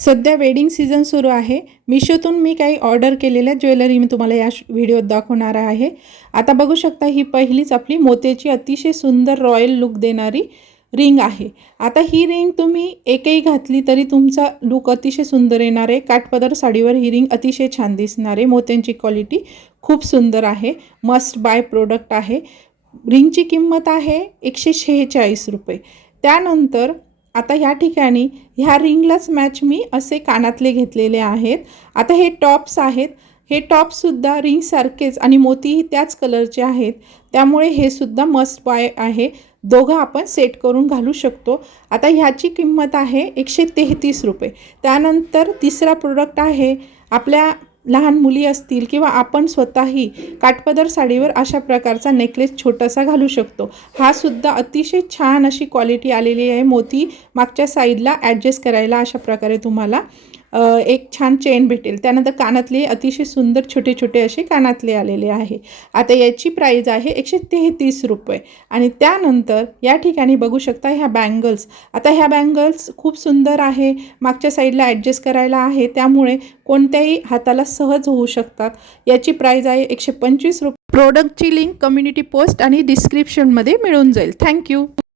सध्या wedding season सुरू आहे. मिशोतून मी काही ऑर्डर केलेल्या ज्वेलरी मी तुम्हाला या व्हिडिओत दाखवणार आहे. आता बघू शकता ही पहिलीच आपली मोत्याची अतिशय सुंदर रॉयल लुक देणारी रिंग आहे. आता ही रिंग तुम्ही एकही घातली तरी तुमचा लुक अतिशय सुंदर येणार आहे. काठपदर साडीवर ही रिंग अतिशय छान दिसणार आहे. मोत्यांची क्वालिटी खूप सुंदर आहे. मस्ट बाय प्रोडक्ट आहे. रिंगची किंमत आहे 146 रुपये. त्यानंतर आता ह्या ठिकाणी ह्या रिंगलाच मॅच मी असे कानातले घेतलेले आहेत. आता हे टॉप्स आहेत. हे टॉपसुद्धा रिंगसारखेच आणि मोतीही त्याच कलरचे आहेत. त्यामुळे हे सुद्धा मस्ट बाय आहे. दोघं आपण सेट करून घालू शकतो. आता ह्याची किंमत आहे 133 रुपये. त्यानंतर तिसरा प्रोडक्ट आहे. आपल्या लहान मुली असतील किंवा आपण स्वतःही काठपदर साडीवर अशा प्रकारचा नेकलेस छोटासा घालू शकतो. हा सुद्धा अतिशय छान अशी क्वालिटी आलेली आहे. मोती मागच्या साईडला ॲडजस्ट करायला अशा प्रकारे तुम्हाला एक छान चेन भेटेल. त्यानंतर कानातले अतिशय सुंदर छोटे छोटे असे कानातले आलेले आहे. आता याची प्राईज आहे 133 रुपये. आणि त्यानंतर या ठिकाणी बघू शकता ह्या बँगल्स. आता ह्या बँगल्स खूप सुंदर आहे. मागच्या साईडला ॲडजस्ट करायला आहे. त्यामुळे कोणत्याही हाताला सहज होऊ शकतात. याची प्राईज आहे 125 रुपये. प्रोडक्टची लिंक कम्युनिटी पोस्ट आणि डिस्क्रिप्शनमध्ये मिळून जाईल. थँक्यू.